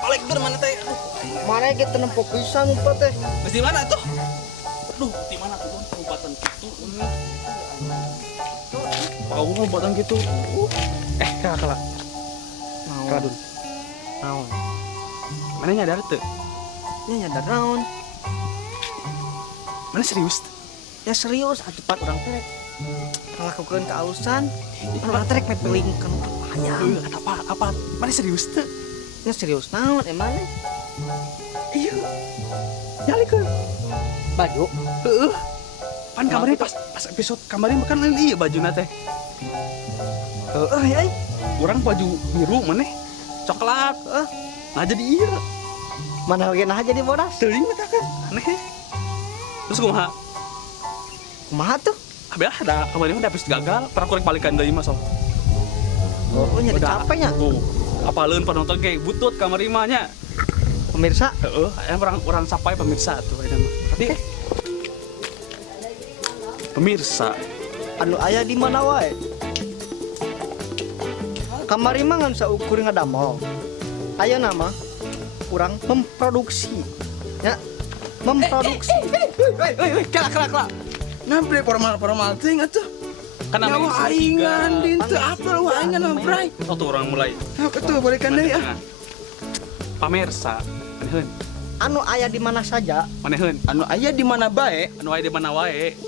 Balik ber mana teh? Mana kita nempok pisang ngumpet teh? Di mana tuh? Aduh, di mana tuh? Lompatan gitu. Tahu lompatan gitu. Kakak. Kakak dulu. Naon? Mana nyadar tuh? Ya nyadar naon? Mana serius? Ya serius, cepat orang terek. Melakukan kealusan, orang terek mepelingkan ayam. Apa? Mana serius tuh? Ya serius naon emangnya? Iya. Nyalikeun. Baju. Heeh. Pan kamarnya pas episode kemarin kan iya bajuna teh. Heeh, ya. Urang baju biru maneh coklat. Nah jadi iya. Mana lagi nah jadi bodas? Teuing mah kan aneh. Terus kumaha? Kumaha tuh? Abah ada kemarin udah habis gagal, terakhir balikan deui mah sok. Oh, nyari Udah. capeknya. Apaleun penonton kayak butut kamar imahnya. Pemirsa, Heeh, orang sapai pemirsa tuh ini mah. Tapi pemirsa, anu aya di mana wae? Kamari mah ngan saukur ngadamel. Aya nama kurang memproduksi. Ya, memproduksi. kelak. Nampre formal ting atuh. Kan Nyawa namanya aingan dintu apel wah aingan namprai. Oh tuh orang mulai. Apa tuh balikan deui ah. Pamirsa, maneheun, Anu aya di mana saja. maneheun. Anu aya di mana bae? Anu aya di mana wae.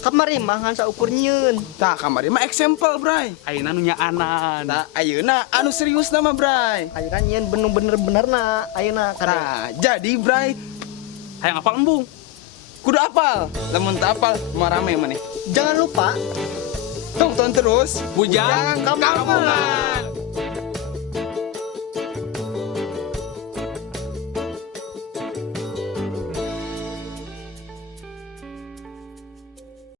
Kamari mah ngan saukur nyieun. Tah kamari mah eksempel, Bray. Ayeuna nu nyaanan. Tah ayeuna anu serius nama, Bray. Ayeuna nyieun bener-benerna ayeuna kade. Tah, jadi Bray Hayang apal embung. kudu apal. Lamun teu apal mah rame maneh. Jangan lupa Tonton terus Bujang Kampungan.